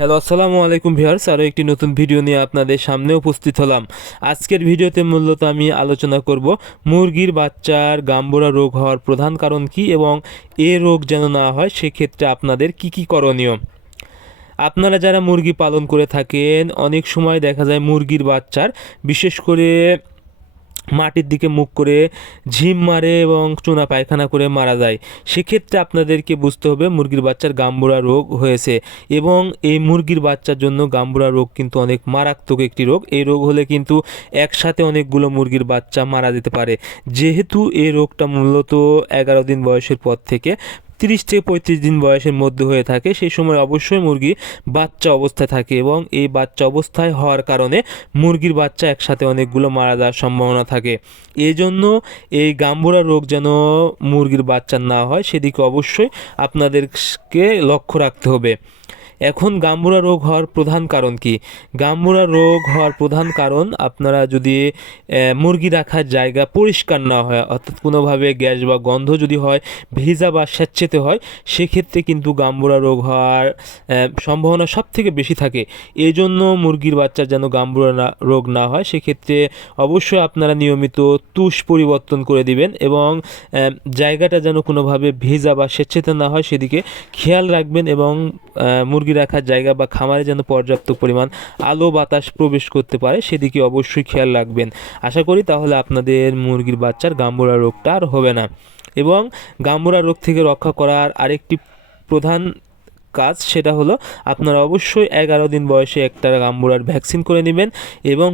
Hello, আসসালামু আলাইকুম viewers. আরও একটি নতুন ভিডিও নিয়ে আপনাদের সামনে উপস্থিত হলাম। আজকের ভিডিওতে মূলত আমি আলোচনা করব মুরগির বাচ্চার গাম্বুরা রোগ হওয়ার প্রধান কারণ কী এবং এ রোগ যেন না হয় সেক্ষেত্রে আপনাদের কি করণীয়। আপনারা যারা মুরগি পালন করে থাকেন, অনেক সময় দেখা যায় মুরগির বাচ্চার বিশেষ করে মাটির দিকে মুখ করে ঝিম মারে এবং চুনা পায়খানা করে মারা যায়। সেক্ষেত্রে আপনাদেরকে বুঝতে হবে মুরগির বাচ্চার গাম্বুরা রোগ হয়েছে এবং এই মুরগির বাচ্চার জন্য গাম্বুরা রোগ কিন্তু অনেক মারাত্মক একটি রোগ। এই রোগ হলে কিন্তু একসাথে অনেকগুলো মুরগির বাচ্চা মারা যেতে পারে। যেহেতু এই রোগটা মূলত 11 দিন বয়সের পর থেকে 30 থেকে 35 দিন বয়সের মধ্যে হয়ে থাকে, সেই সময় অবশ্যই মুরগি বাচ্চা অবস্থায় থাকে এবং এই বাচ্চা অবস্থায় হওয়ার কারণে মুরগির বাচ্চা একসাথে অনেকগুলো মারা যাওয়ার সম্ভাবনা থাকে। এই জন্য এই গাম্বুরা রোগ যেন মুরগির বাচ্চা না হয় সেদিকে অবশ্যই আপনাদেরকে লক্ষ্য রাখতে হবে। এখন গাম্বুরা রোগ হওয়ার প্রধান কারণ কি? গাম্বুরা রোগ হওয়ার প্রধান কারণ আপনারা যদি মুরগি রাখার জায়গা পরিষ্কার না হয়, অর্থাৎ কোনোভাবে গ্যাস বা গন্ধ যদি হয়, ভেজা বা স্যাঁতসেঁতে হয়, সেক্ষেত্রে কিন্তু গাম্বুরা রোগ হওয়ার সম্ভাবনা সব থেকে বেশি থাকে। এই জন্য মুরগির বাচ্চার যেন গাম্বুরা রোগ না হয় সেক্ষেত্রে অবশ্যই আপনারা নিয়মিত তুষ পরিবর্তন করে দিবেন এবং জায়গাটা যেন কোনোভাবে ভেজা বা স্যাঁতসেঁতে না হয় সেদিকে খেয়াল রাখবেন এবং মুরগি রাখার জায়গা বা খামারে যেন পর্যাপ্ত পরিমাণ আলো বাতাস প্রবেশ করতে পারে সেদিকে অবশ্যই খেয়াল রাখবেন। আশা করি তাহলে আপনাদের মুরগির বাচ্চার গাম্বুরা রোগটা আর হবে না। এবং গাম্বুরা রোগ থেকে রক্ষা করার আরেকটি প্রধান কাজ, সেটা হলো আপনারা অবশ্যই 11 দিন বয়সে একটা গাম্বুরার ভ্যাকসিন করে নেবেন এবং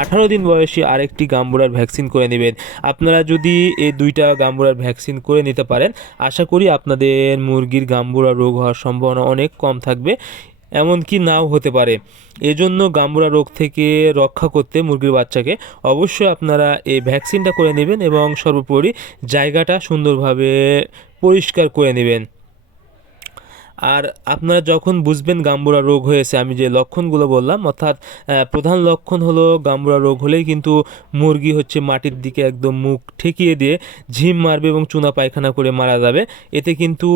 18 দিন বয়সে আরেকটি গাম্বুরার ভ্যাকসিন করে নেবেন। আপনারা যদি এই দুইটা গাম্বুরার ভ্যাকসিন করে নিতে পারেন, আশা করি আপনাদের মুরগির গাম্বুরা রোগ হওয়ার সম্ভাবনা অনেক কম থাকবে, এমনকি নাও হতে পারে। এজন্য গাম্বুরা রোগ থেকে রক্ষা করতে মুরগির বাচ্চাকে অবশ্যই আপনারা এই ভ্যাকসিনটা করে নেবেন এবং সর্বোপরি জায়গাটা সুন্দরভাবে পরিষ্কার করে নেবেন। আর আপনারা যখন বুঝবেন গাম্বুরা রোগ হয়েছে, আমি যে লক্ষণগুলো বললাম, অর্থাৎ প্রধান লক্ষণ হলো গাম্বুরা রোগ হলেই কিন্তু মুরগি মাটির দিকে একদম মুখ ঠেকিয়ে দিয়ে ঝিম মারবে এবং চুনা পায়খানা করে মারা যাবে। এতে কিন্তু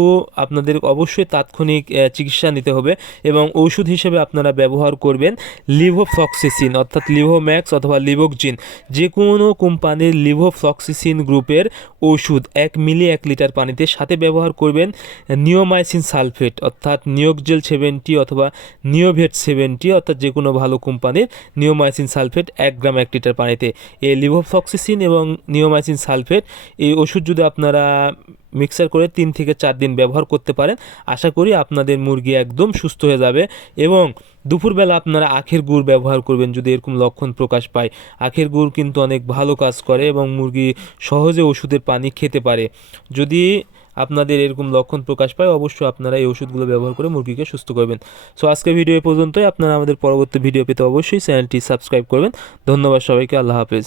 আপনাদের অবশ্যই তাৎক্ষণিক চিকিৎসা নিতে হবে এবং ওষুধ হিসেবে আপনারা ব্যবহার করবেন লিভোফ্লক্সিসিন, অর্থাৎ লিভোম্যাক্স অথবা লিভোকজিন, যে কোনো কোম্পানির লিভোফ্লক্সিসিন গ্রুপের ওষুধ 1 মিলি 1 লিটার পানিতে, সাথে ব্যবহার করবেন নিওমাইসিন সালফেট অর্থাৎ নিয়োগজেল 70 অথবা নিওভেট 70, অর্থাৎ যে কোনো ভালো কোম্পানির নিওমাইসিন সালফেট 1 গ্রাম 1 লিটার পানিতে। এই লিভোফ্লক্সিসিন এবং নিওমাইসিন সালফেট এই ওষুধ যদি আপনারা মিক্সার করে 3 থেকে 4 দিন ব্যবহার করতে পারেন, আশা করি আপনাদের মুরগি একদম সুস্থ হয়ে যাবে। এবং দুপুরবেলা আপনারা আখের গুড় ব্যবহার করবেন যদি এরকম লক্ষণ প্রকাশ পায়। আখের গুড় কিন্তু অনেক ভালো কাজ করে এবং মুরগি সহজে ওষুধের পানি খেতে পারে। যদি আপনাদের এরকম লক্ষণ প্রকাশ পায়, অবশ্যই আপনারা এই ওষুধগুলো ব্যবহার করে মুরগিকে সুস্থ করবেন। সো আজকের ভিডিও এ পর্যন্তই। আপনারা আমাদের পরবর্তী ভিডিও পেতে অবশ্যই চ্যানেলটি সাবস্ক্রাইব করবেন। ধন্যবাদ সবাইকে। আল্লাহ হাফেজ।